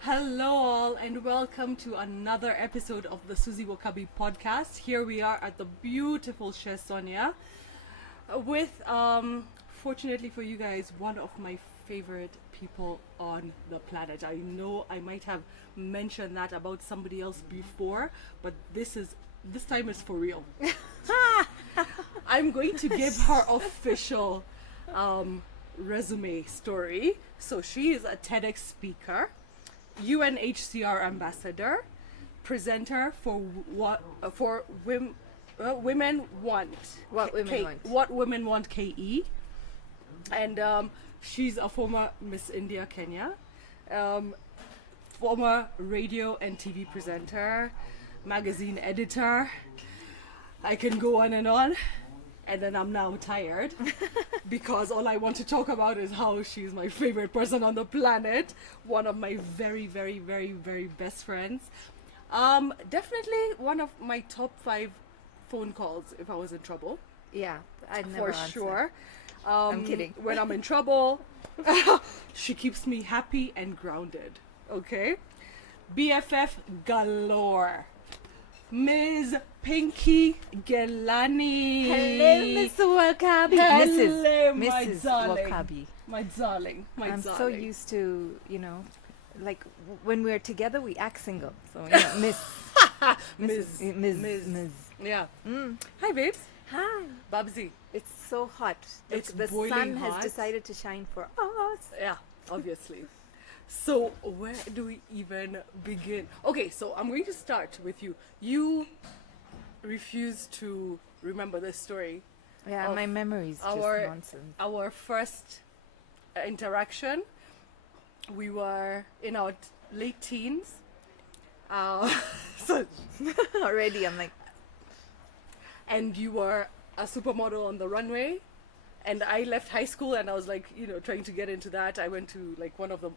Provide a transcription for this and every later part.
Hello, all, and welcome to another episode of the Suzie Wokabi podcast. Here we are at the beautiful Chez Sonia with, fortunately for you guys, one of my favorite people on the planet. I know I might have mentioned that about somebody else before, but this time is for real. I'm going to give her official resume story. So she is a TEDx speaker, UNHCR ambassador, presenter for Women Want What Women Want KE, and she's a former Miss India Kenya, former radio and TV presenter, magazine editor. I can go on, and then I'm now tired because all I want to talk about is how she's my favorite person on the planet, one of my very, very, very, very best friends. Definitely one of my top 5 phone calls if I was in trouble. Yeah, I'd never For answer. sure. I'm kidding. When I'm in trouble, she keeps me happy and grounded. Okay? BFF galore. Ms. Pinky Ghelani. Hello, Miss Wokabi. Hello, my Mrs. darling. Wokabi. My darling. I'm darling. so used to, like when we're together, we act single. So, Miss. Ms. Yeah. Hi, babes. Hi. Babsy. It's so hot. It's the boiling sun hot. has decided to shine for us. Yeah, obviously. So, where do we even begin? Okay, so I'm going to start with you. You refuse to remember this story. Yeah, Of my memory is just our- nonsense. Our first interaction, we were in our late teens. So, Already, I'm like, and you were a supermodel on the runway. And I left high school and I was like, trying to get into that. I went to like one of the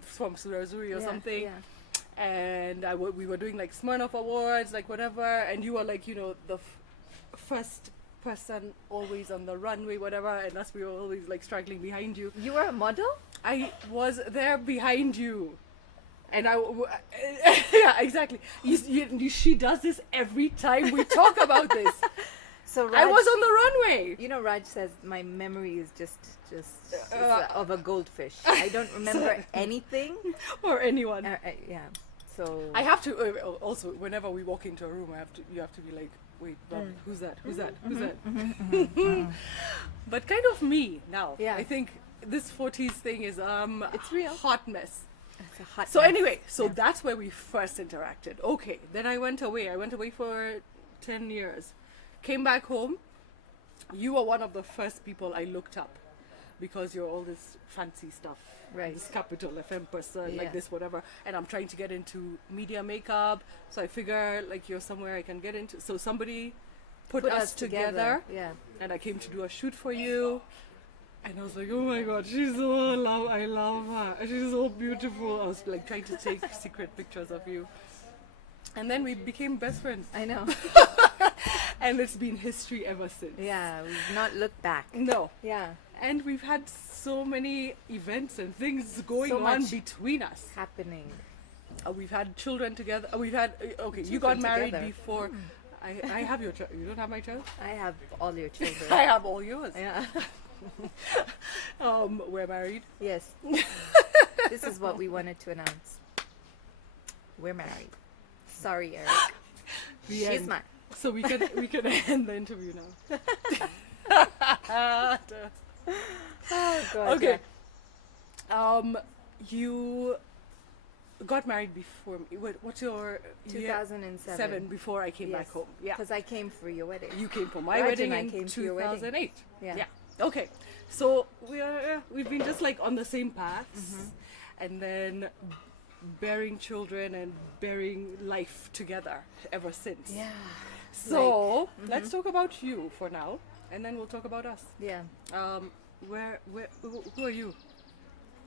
from Surazuri or yeah, something. Yeah. And we were doing like Smirnoff Awards, like whatever. And you were like, the first person always on the runway, whatever. And us, we were always like struggling behind you. You were a model? I was there behind you. And yeah, exactly. She does this every time we talk about this. So I was on the runway. Raj says my memory is just of a goldfish. I don't remember anything. Or anyone. Yeah. So I have to also whenever we walk into a room, you have to be like, wait, Bob, who's that? Who's that? Who's that? But kind of me now. Yeah. I think this 40s thing is It's real. hot mess. it's a hot So mess. anyway, Yeah. that's where we first interacted. Okay, then I went away. I went away for 10 years. Came back home. You were one of the first people I looked up because you're all this fancy stuff. Right. This Capital FM person, Yeah. like this, whatever. And I'm trying to get into media makeup. So I figure like you're somewhere I can get into. So somebody put us together. Yeah. And I came to do a shoot for you. And I was like, oh my god, I love her. She's so beautiful. I was like trying to take secret pictures of you. And then we became best friends. I know. And it's been history ever since. Yeah, we've not looked back. No. Yeah. And we've had so many events and things going So on much between us. happening. We've had children together. We've had, okay, you Children got married together. before. I have your child. You don't have my child? I have all your children. I have all yours. Yeah. We're married. Yes. This is what we wanted to announce. We're married. Sorry, Eric. The She's end. mine. So we can end the interview now. Oh God. Okay. You got married before me. What's your year? 2007. Before I came back home. Yeah. Because I came for your wedding. You came for my Raj wedding and I in came to your wedding. 2008. Yeah. Okay. So we've been just like on the same paths, and then bearing children and bearing life together ever since. Yeah. So let's talk about you for now, and then we'll talk about us. Yeah. Who are you?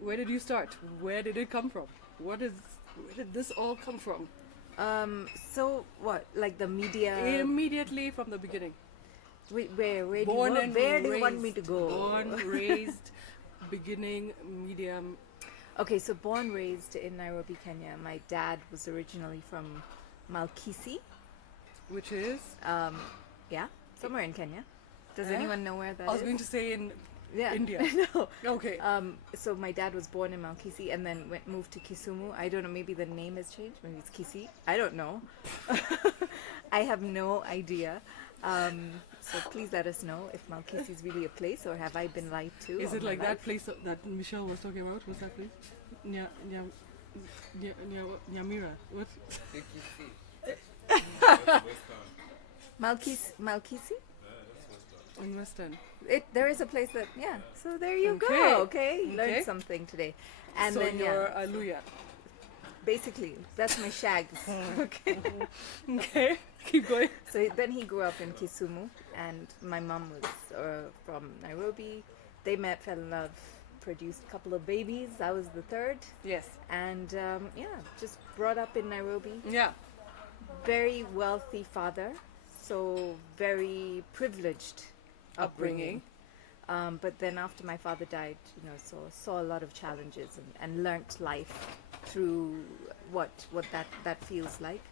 Where did you start? Where did it come from? Where did this all come from? So what? Like the media? Immediately from the beginning. Wait, where do Born you and where do you raised, want me to go? Born, raised, beginning, medium. Okay, so born, raised in Nairobi, Kenya. My dad was originally from Malkisi. Which is? Yeah, somewhere in Kenya. Does Yeah? anyone know where that is? I was going to say in Yeah. India. No. Okay. So my dad was born in Malkisi and then moved to Kisumu. I don't know, maybe the name has changed. Maybe it's Kisi. I don't know. I have no idea. So please let us know if Malkisi is really a place or have I been lied to. Is all it my like life? that place that Michelle was talking about? What's that place? Nyamira. What? Malkisi? In Western. There is a place that, yeah. So there you Okay. go. Okay, Okay. learned something today. And So then you're yeah, a Luya. basically that's my shags. Okay. Okay. Keep going. So then he grew up in Kisumu, and my mom was from Nairobi. They met, fell in love, produced a couple of babies. I was the third, Yes. and just brought up in Nairobi. Yeah. Very wealthy father, so very privileged upbringing. But then after my father died, so saw a lot of challenges and learnt life through what that feels like.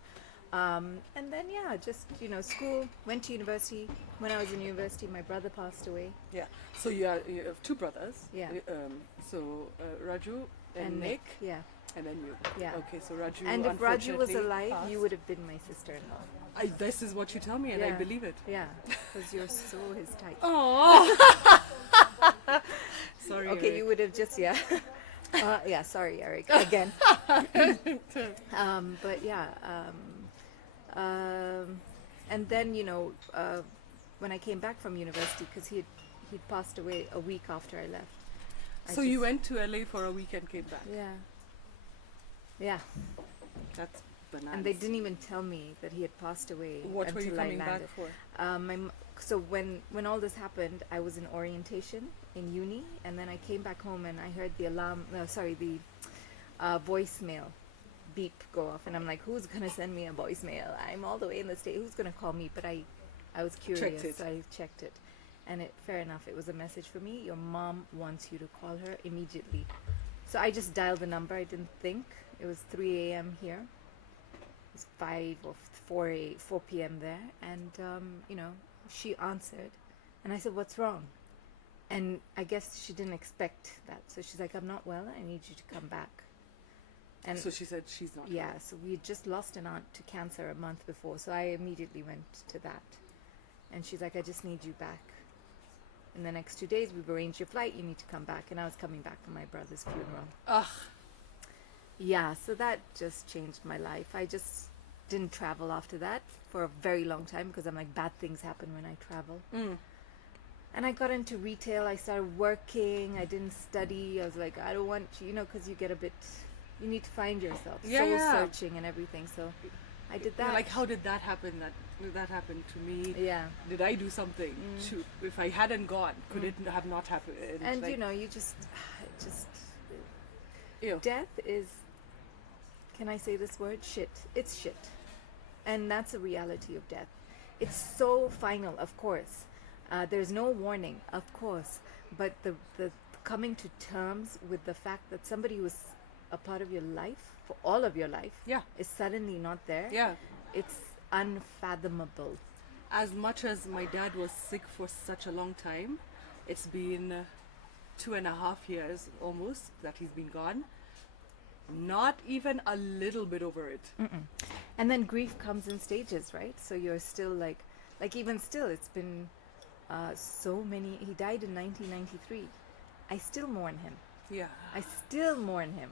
And then just school, went to university. When I was in university, my brother passed away. Yeah. So you have two brothers. Yeah. Raju and Nick, Yeah. and then you. Yeah. Okay. So Raju. And if Raju was unfortunately alive, passed. you would have been my sister-in-law. This is what you tell me, and I Yeah. believe it. Yeah, because you're so his type. Oh. Sorry. Okay, Eric. you would have just sorry, Eric, again. But yeah, and then when I came back from university, because he'd passed away a week after I left. So you went to LA for a week and came back. Yeah, That's bananas. and they didn't even tell me that he had passed away What were you until I coming back landed. for? So when all this happened, I was in orientation in uni, and then I came back home and I heard the voicemail beep go off, and I'm like, who's gonna send me a voicemail? I'm all the way in the state. Who's gonna call me? But I was curious, Checked it. so I checked it, and fair enough, it was a message for me. Your mom wants you to call her immediately. So I just dialed the number. I didn't think. It was 3 a.m. here. It was 5 or 4 p.m. there, and she answered, and I said, "What's wrong?" And I guess she didn't expect that, so she's like, "I'm not well. I need you to come back." And So she said she's not. yeah, so we had just lost an aunt to cancer a month before, so I immediately went to that, and she's like, "I just need you back. In the next 2 days, we've arranged your flight. You need to come back." And I was coming back from my brother's funeral. Ugh. Yeah, so that just changed my life. I just didn't travel after that for a very long time, because I'm like, bad things happen when I travel. And I got into retail. I started working. I didn't study. I was like, I don't want to, because you get a bit, you need to find yourself, soul searching and everything. So I did that. Like, how did that happen? That happened to me. Yeah. Did I do something? If I hadn't gone, could it have not happened? And like, you just ew. death is, can I say this word? Shit. It's shit. And that's the reality of death. It's so final, of course. There's no warning, of course. But the coming to terms with the fact that somebody who was a part of your life, for all of your life, Yeah. is suddenly not there. Yeah. It's unfathomable. As much as my dad was sick for such a long time, it's been 2.5 years almost that he's been gone. Not even a little bit over it. And then grief comes in stages, right? So you're still like even still, it's been so many. He died in 1993. I still mourn him. Yeah. I still mourn him.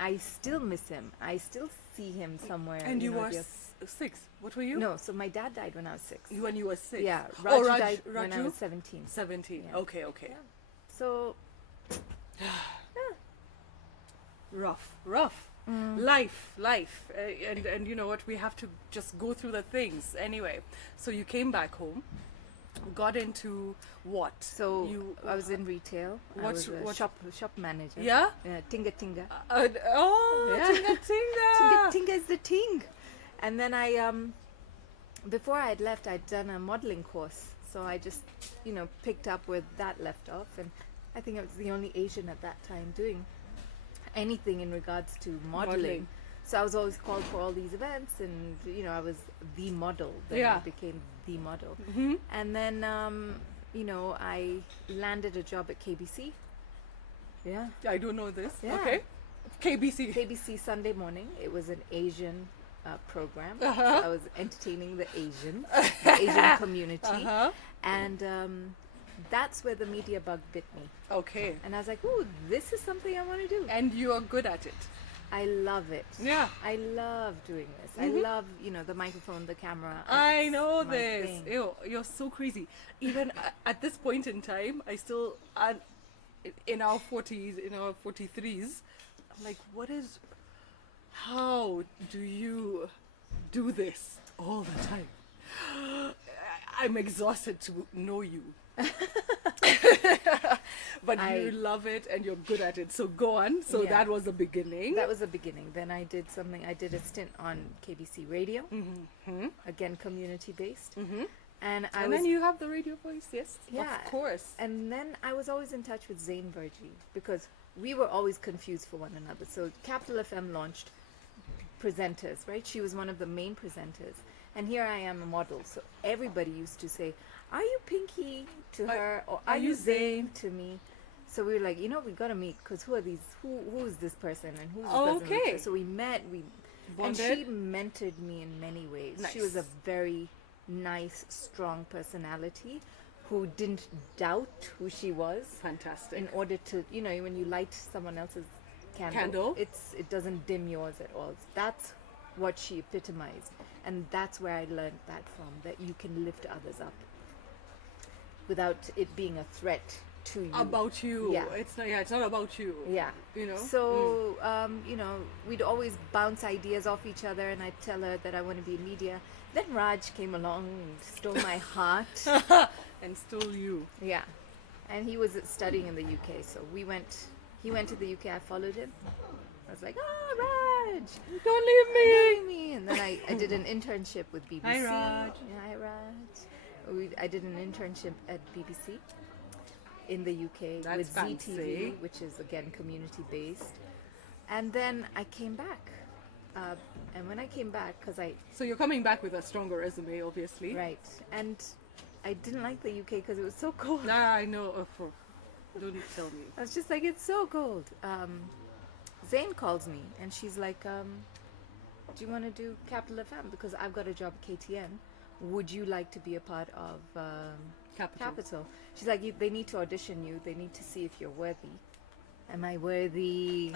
I still miss him. I still see him somewhere. And you know, were just- 6. What were you? No, so my dad died when I was 6. When you were 6. Yeah, Oh, Raju died when I Raju? was 17. 17. Yeah. Okay. Yeah. So Rough. Life. And you know what? We have to just go through the things. Anyway, so you came back home, got into what? So you, I was in retail. I What's- was a what- shop manager. Yeah? Tinga. Oh, Yeah. tinga. Tinga is the ting. And then I before I had left, I'd done a modeling course. So I just, picked up where that left off, and I think I was the only Asian at that time doing. anything in regards to modeling. So I was always called for all these events, and you know, I was the model. Then I became the model. And then you know, I landed a job at KBC. Yeah. I don't know this. Yeah. Okay. KBC. KBC Sunday morning. It was an Asian program. So I was entertaining the Asian community, and that's where the media bug bit me. Okay. And I was like, "Ooh, this is something I want to do." And you are good at it. I love it. Yeah. I love doing this. I love, you know, the microphone, the camera. I know my this. thing. Ew, you're so crazy. Even at this point in time, I still, in our 40s, in our 43s, I'm like, how do you do this all the time? I'm exhausted to know you. But you love it and you're good at it. So go on. So that was the beginning. That was the beginning. Then I did a stint on KBC Radio. Again, community based. And then you have the radio voice, yes? Yeah. Of course. And then I was always in touch with Zain Verji because we were always confused for one another. So Capital FM launched presenters, right? She was one of the main presenters. And here I am, a model. So everybody used to say, "Are you Pinky?" to her, or "Are you Zain?" to me. So we were like, you know, we gotta meet because who is this person and who's this person? Okay. So we met, and she mentored me in many ways. Nice. She was a very nice, strong personality who didn't doubt who she was. Fantastic. In order to, you know, when you light someone else's candle. It doesn't dim yours at all. That's what she epitomized, and that's where I learned that from, that you can lift others up without it being a threat to you. About you. Yeah. It's not about you. Yeah. You know? So, you know, we'd always bounce ideas off each other, and I'd tell her that I want to be in media. Then Raj came along and stole my heart. And stole you. Yeah. And he was studying in the UK, so he went to the UK, I followed him. I was like, "Oh, Raj, Don't leave leave me." And then I did an internship with BBC. Hi, Raj. Yeah, hi, Raj. I did an internship at BBC in the UK That's with fancy. ZTV, which is again community based. And then I came back. And when I came back, So you're coming back with a stronger resume, obviously. right, and I didn't like the UK because it was so cold. Nah, I know. Don't tell me. I was just like, it's so cold. Zain calls me and she's like, do you want to do Capital FM? Because I've got a job at KTN. Would you like to be a part of Capital? She's like, they need to audition you. They need to see if you're worthy. Am I worthy?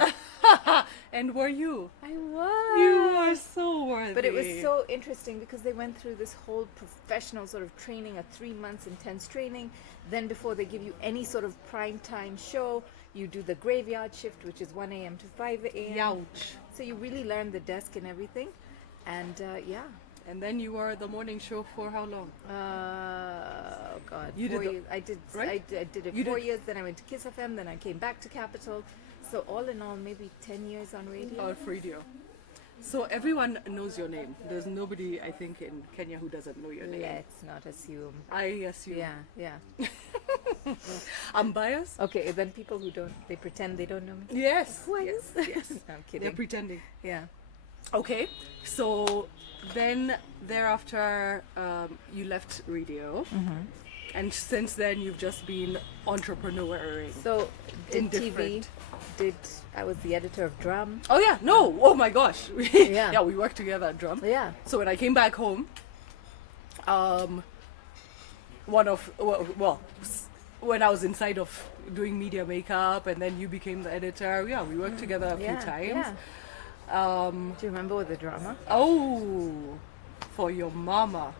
And were you? I was. You are so worthy. But it was so interesting because they went through this whole professional sort of training, a 3 months intense training. Then before they give you any sort of prime time show, you do the graveyard shift, which is 1 a.m. to 5 a.m. Youch. So you really learn the desk and everything. And yeah. And then you were the morning show for how long? Oh God. You 4 did years. I did. right? I did it You 4 did- years. Then I went to Kiss FM. Then I came back to Capital. So all in all, maybe 10 years on radio. Out of radio. So everyone knows your name. There's nobody, I think, in Kenya who doesn't know your name. Let's not assume. I assume. Yeah, yeah. I'm biased. Okay, then people who don't, they pretend they don't know me. Yes. Who are you? Yes. No, I'm They're kidding. pretending. Yeah. Okay. So then thereafter, you left radio. And since then, you've just been entrepreneuring. So In did TV. different- I was the editor of Drum. Oh yeah, no, oh my gosh. Yeah. Yeah, we worked together at Drum. Yeah. So when I came back home, when I was inside of doing media makeup and then you became the editor, yeah, we worked together a few Yeah. times. Yeah. Do you remember the drama? Oh, for your mama.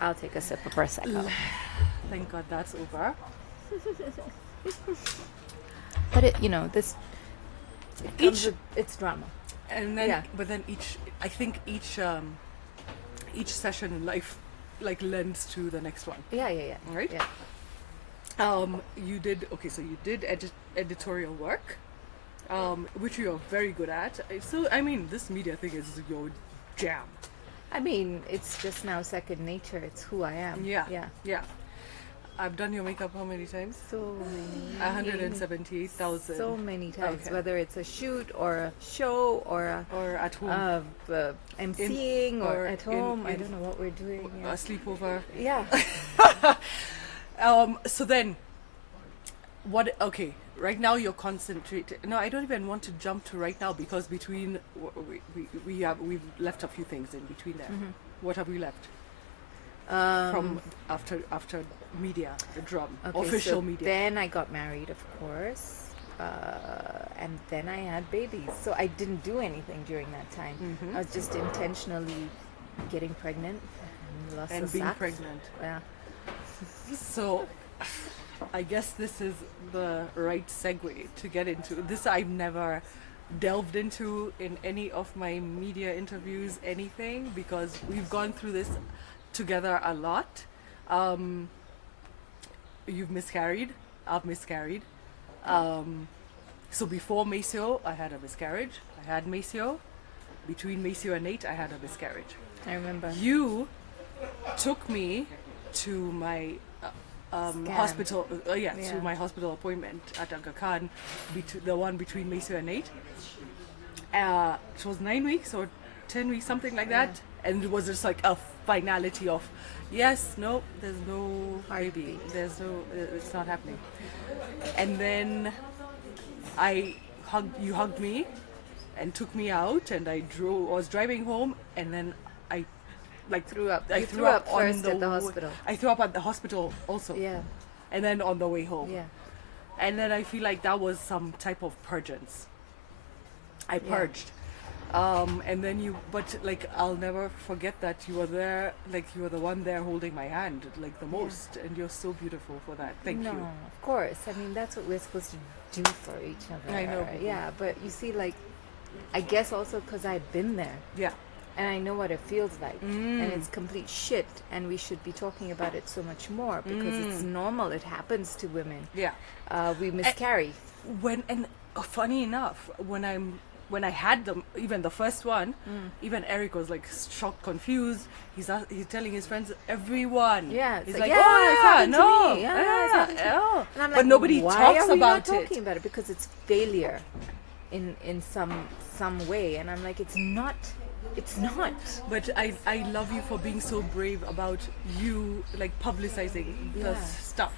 I'll take a sip of Prosecco. Thank God that's over. But it, you know, this. It comes with, it's drama. And then, Yeah. but then I think each session in life like lends to the next one. Yeah, yeah, yeah. Right? Yeah. You did editorial work, which you are very good at. So I mean, this media thing is your jam. I mean, it's just now second nature. It's who I am. Yeah. Yeah. Yeah. I've done your makeup how many times? So many. 178,000. So many times, Okay. whether it's a shoot or a show or a Or at home. emceeing or or at home. I in- don't know what we're doing. A sleepover. Yeah. So then, what? Okay, right now you're concentrated. No, I don't even want to jump to right now because between we've left a few things in between there. Mm-hmm. What have we left from after media, the drum, Okay, official so media? Then I got married, of course, and then I had babies. So I didn't do anything during that time. Mhm. I was just intentionally getting pregnant and lost And the being sacs. pregnant. Yeah. So, I guess this is the right segue to get into this. I've never delved into in any of my media interviews, anything, because we've gone through this together a lot. You've miscarried, I've miscarried. So before Maceo, I had a miscarriage. I had Maceo. Between Maceo and Nate, I had a miscarriage. I remember. You took me to my Scan. hospital, Yeah. to my hospital appointment at Aga Khan, the one between Maceo and Nate. It was 9 weeks or 10 weeks, something like that. And it was just like a finality of, yes, no, there's no baby. There's no, it's not happening. And then you hugged me and took me out, and I was driving home, and then I Threw up. I You threw threw up up on first at the hospital. I threw up at the hospital also. Yeah. And then on the way home. Yeah. And then I feel like that was some type of purgence. I purged. And then but like, I'll never forget that you were there, like you were the one there holding my hand, like the most. And you're so beautiful for that. Thank No, you. of course. I mean, that's what we're supposed to do for each other. I know. Yeah, but you see, like, I guess also because I've been there. Yeah. And I know what it feels like. Mm. And it's complete shit. And we should be talking about it so much more because it's normal. It happens to women. Yeah. We miscarry. Funny enough, when I had them, even the first one, even Eric was like shocked, confused. He's telling his friends, everyone. Yeah, it's he's like, like, yeah, oh it's yeah, happened to no, me. Yeah, it's happened to me. oh. And I'm like, But nobody why talks are we about not it. talking about it? Because it's failure in some way. And I'm like, it's not. It's not. But I love you for being so brave about you like publicizing the Yeah. stuff.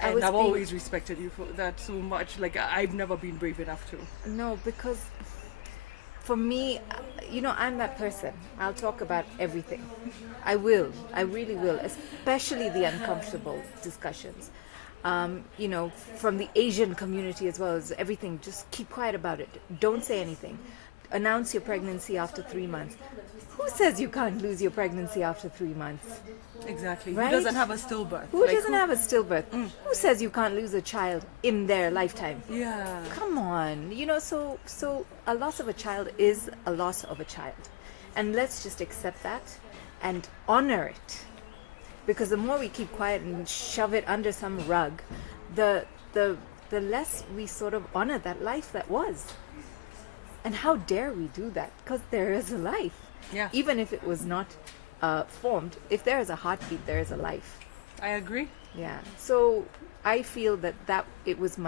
I And was I've being- always respected you for that so much. Like, I've never been brave enough to. No, because for me, I'm that person. I'll talk about everything. I will. I really will, especially the uncomfortable discussions. From the Asian community as well as everything. Just keep quiet about it. Don't say anything. Announce your pregnancy after 3 months. Who says you can't lose your pregnancy after 3 months? Exactly. Right? Who doesn't have a stillbirth? Who doesn't have a stillbirth? Who says you can't lose a child in their lifetime? Yeah. Come on, so a loss of a child is a loss of a child, and let's just accept that and honor it, because the more we keep quiet and shove it under some rug, the less we sort of honor that life that was. And how dare we do that? Because there is a life, Yeah. even if it was not formed. If there is a heartbeat, there is a life. I agree. Yeah. So I feel that it was my